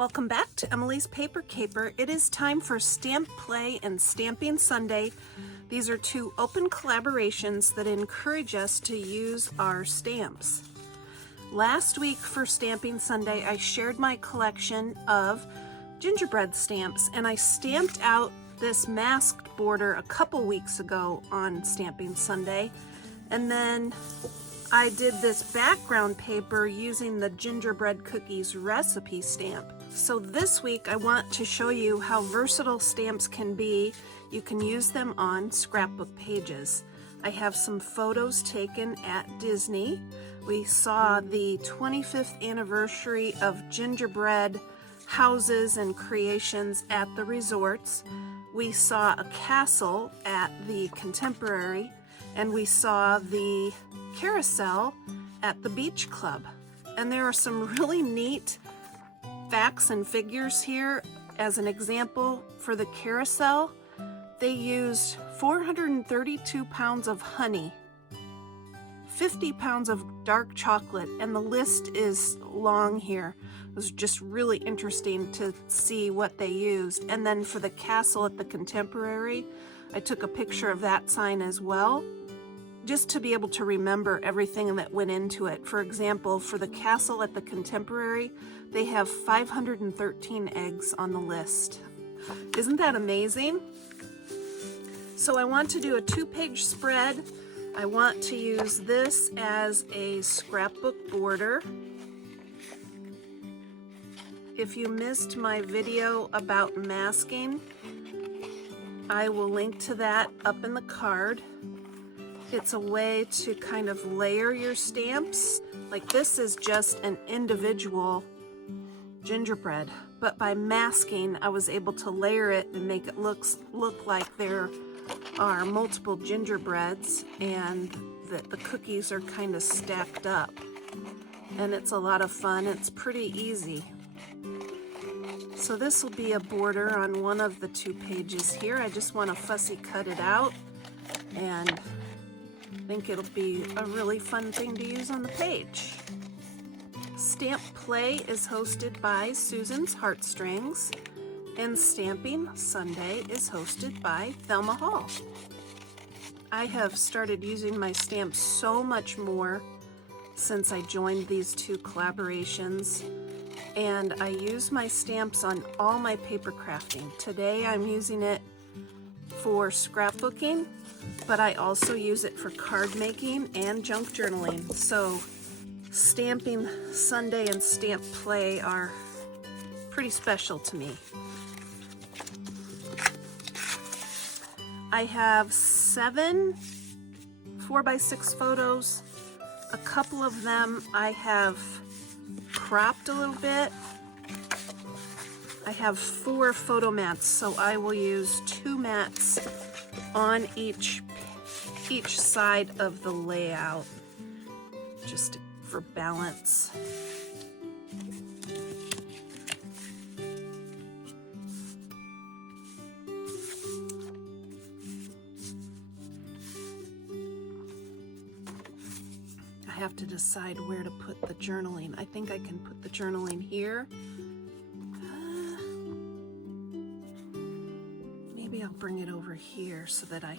Welcome back to Emilee's Paper Caper. It is time for Stamp Play and Stamping Sunday. These are two open collaborations that encourage us to use our stamps. Last week for Stamping Sunday, I shared my collection of gingerbread stamps, and I stamped out this masked border a couple weeks ago on Stamping Sunday, and then I did this background paper using the gingerbread cookies recipe stamp. So this week I want to show you how versatile stamps can be. You can use them on scrapbook pages. I have some photos taken at Disney. We saw the 25th anniversary of gingerbread houses and creations at the resorts. We saw a castle at the Contemporary, and we saw the carousel at the beach club. And there are some really neat facts and figures here. As an example, for the carousel, they used 432 pounds of honey, 50 pounds of dark chocolate, and the list is long here. It was just really interesting to see what they used. And then for the castle at the Contemporary, I took a picture of that sign as well, just to be able to remember everything that went into it. For example, for the castle at the Contemporary, they have 513 eggs on the list. Isn't that amazing? So I want to do a 2-page spread. I want to use this as a scrapbook border. If you missed my video about masking, I will link to that up in the card. It's a way to kind of layer your stamps. Like this is just an individual gingerbread, but by masking, I was able to layer it and make it look like there are multiple gingerbreads and that the cookies are kind of stacked up. And it's a lot of fun. It's pretty easy. So this will be a border on one of the 2 pages here. I just want to fussy cut it out, and I think it'll be a really fun thing to use on the page. Stamp Play is hosted by Susan's Heartstrings, and Stamping Sunday is hosted by Thelma Hall. I have started using my stamps so much more since I joined these 2 collaborations, and I use my stamps on all my paper crafting. Today I'm using it for scrapbooking, but I also use it for card making and junk journaling. So Stamping Sunday and Stamp Play are pretty special to me. I have 7 4x6 photos. A couple of them I have cropped a little bit. I have 4 photo mats, so I will use 2 mats on each side of the layout, just for balance. I have to decide where to put the journaling. I think I can put the journaling here. Maybe I'll bring it over here so that I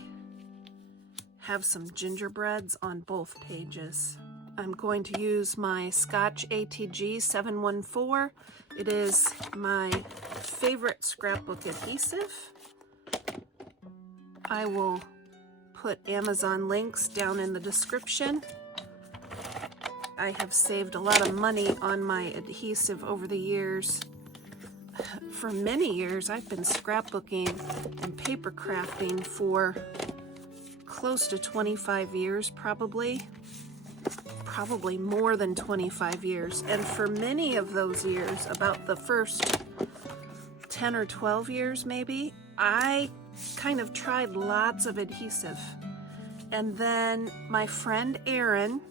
have some gingerbreads on both pages. I'm going to use my Scotch ATG 714. It is my favorite scrapbook adhesive. I will put Amazon links down in the description. I have saved a lot of money on my adhesive over the years. For many years, I've been scrapbooking and paper crafting for close to 25 years, probably more than 25 years. And for many of those years, about the first 10 or 12 years maybe, I kind of tried lots of adhesive. And then my friend Erin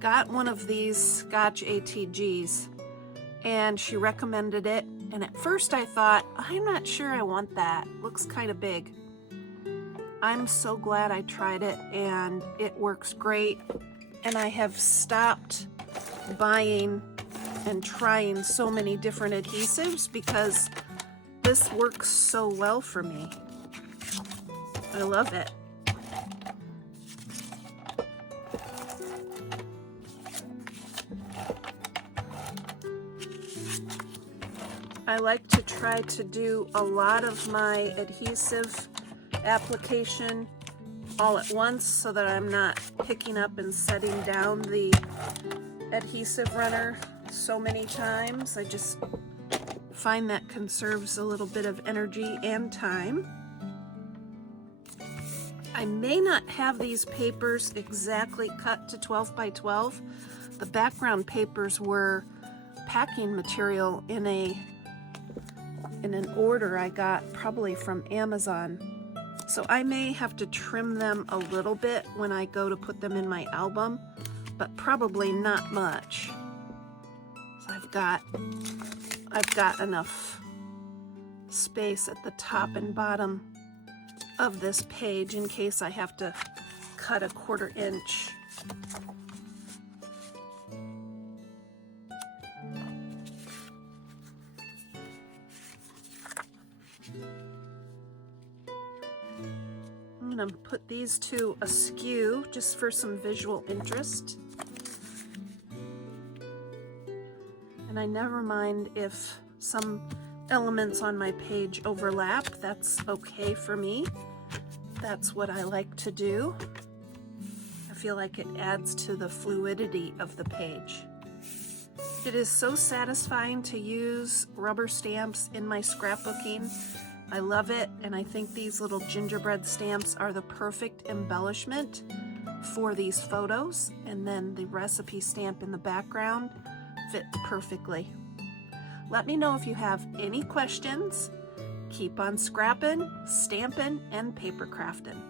got one of these Scotch ATGs, and she recommended it. And at first I thought, I'm not sure I want that. Looks kind of big. I'm so glad I tried it, and it works great. And I have stopped buying and trying so many different adhesives because this works so well for me. I love it. I like to try to do a lot of my adhesive application all at once so that I'm not picking up and setting down the adhesive runner so many times. I just find that conserves a little bit of energy and time. I may not have these papers exactly cut to 12 by 12. The background papers were packing material in an order I got probably from Amazon. So I may have to trim them a little bit when I go to put them in my album, but probably not much. So I've got enough space at the top and bottom of this page in case I have to cut a 1/4 inch. I'm going to put these two askew just for some visual interest. And I never mind if some elements on my page overlap. That's okay for me. That's what I like to do. I feel like it adds to the fluidity of the page. It is so satisfying to use rubber stamps in my scrapbooking. I love it, and I think these little gingerbread stamps are the perfect embellishment for these photos, and then the recipe stamp in the background fits perfectly. Let me know if you have any questions. Keep on scrapping, stamping, and paper crafting.